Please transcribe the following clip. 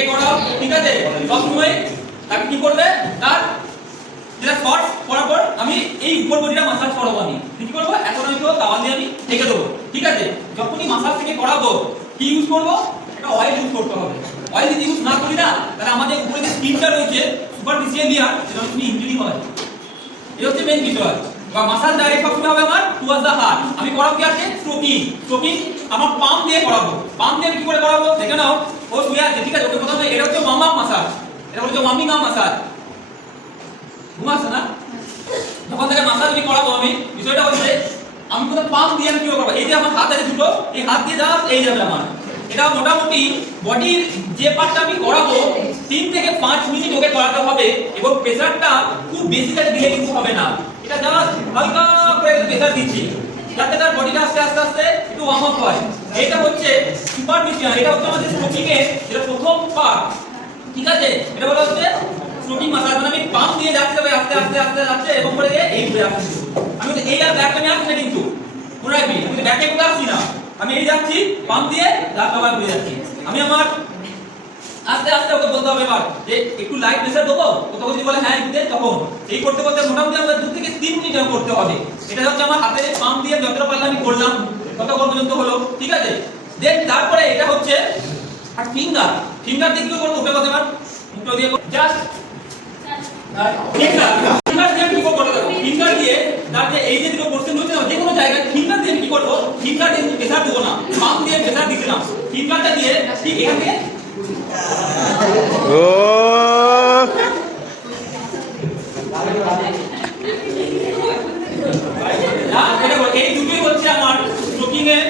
দেখে করাও, ঠিক আছে? সবসময় তাকে কি করবে, তার যেটা শর্ট করার পর আমি এই উপর বডিটা মাসাজ করাবো। আমি কি করবো, এখন আমি পুরো তাওয়াল দিয়ে আমি ঢেকে দেবো, ঠিক আছে? যখনই মাসাজ থেকে করাবো কি ইউজ করবো, একটা অয়েল ইউজ করতে হবে। অয়েল যদি ইউজ না করি না, তাহলে আমাদের উপরে যে স্কিনটা রয়েছে সুপারফিশিয়াল লেয়ার, সেটা হচ্ছে ইনজুরি হয়। এটা হচ্ছে মেইন বিষয়। বা মাসাজ ডাইরেক্ট সবসময় হবে আমার টুয়ার্ডস দ্য হার্ট। আমি করাবো কি আছে, স্ট্রোকিং। স্ট্রোকিং আমার পাম্প দিয়ে করাবো। পাম্প দিয়ে কি করে করাবো দেখে নাও। ও শুয়ে আছে, ঠিক আছে? ওকে প্রথমে এটা হচ্ছে ওয়ার্ম আপ মাসাজ, এটা হচ্ছে ওয়ার্মিং আপ মাসাজ। ঘুমাচ্ছে না, যখন থেকে মাসাজ আমি করাবো, আমি বিষয়টা হচ্ছে আমি কোথাও পাম্প দিয়ে আমি কি করবো, এই যে আমার হাত আছে দুটো, এই হাত দিয়ে জাস্ট এই যাবে আমার। এটা মোটামুটি বডির যে পার্টটা আমি করাবো 3 থেকে 5 মিনিট ওকে করাতে হবে, এবং প্রেসারটা খুব বেশি করে দিলে কিন্তু হবে না। এটা জাস্ট হালকা করে প্রেসার দিচ্ছি, যাতে তার বডিটা আস্তে আস্তে আস্তে একটু ওয়ার্ম আপ হয়। এটা হচ্ছে সুপারফিশিয়াল, এটা হচ্ছে আমাদের স্ট্রোকিং এর যেটা প্রথম পার্ট, ঠিক আছে? এটা বলা হচ্ছে স্ট্রোকিং মাসাজ। মানে আমি পাম্প দিয়ে যাচ্ছে আস্তে আস্তে আস্তে যাচ্ছে, এবং করে এই ঘুরে আসছে। আমি তো এই আর ব্যাক আমি আসছি না, কিন্তু মনে রাখবি আমি তো ব্যাকে কোথাও আসছি না, আমি এই যাচ্ছি পাম্প দিয়ে, তার আবার ঘুরে যাচ্ছি। আমি আমার আস্তে আস্তে ওকে বলতে হবে এবার যে একটু লাইট প্রেসার দেবো, তো তখন যদি বলে হ্যাঁ দিতে, তখন এই করতে করতে মোটামুটি আমরা 2 থেকে 3 মিনিট করতে হবে। এটা হচ্ছে আমার হাতে পাম্প দিয়ে যতটা পারলাম আমি করলাম, ততক্ষণ পর্যন্ত হলো, ঠিক আছে? দেন তারপরে এটা হচ্ছে আর ফিঙ্গার। ফিঙ্গার দিয়ে কি করবো, ওকে বলতে এবার মুখটা দিয়ে জাস্ট ফিঙ্গার দিয়ে কি করবো, ফিঙ্গার দিয়ে তার যে এই যে দুটো পোরশন হচ্ছে না, যে কোনো জায়গায় ফিঙ্গার দিয়ে কি করবো, ফিঙ্গার দিয়ে প্রেসার দেবো না, পাম্প দিয়ে প্রেসার দিছিলাম, ফিঙ্গারটা দিয়ে ঠিক এখান থেকে এই দুটোই হচ্ছে আমার স্ট্রোকিং এর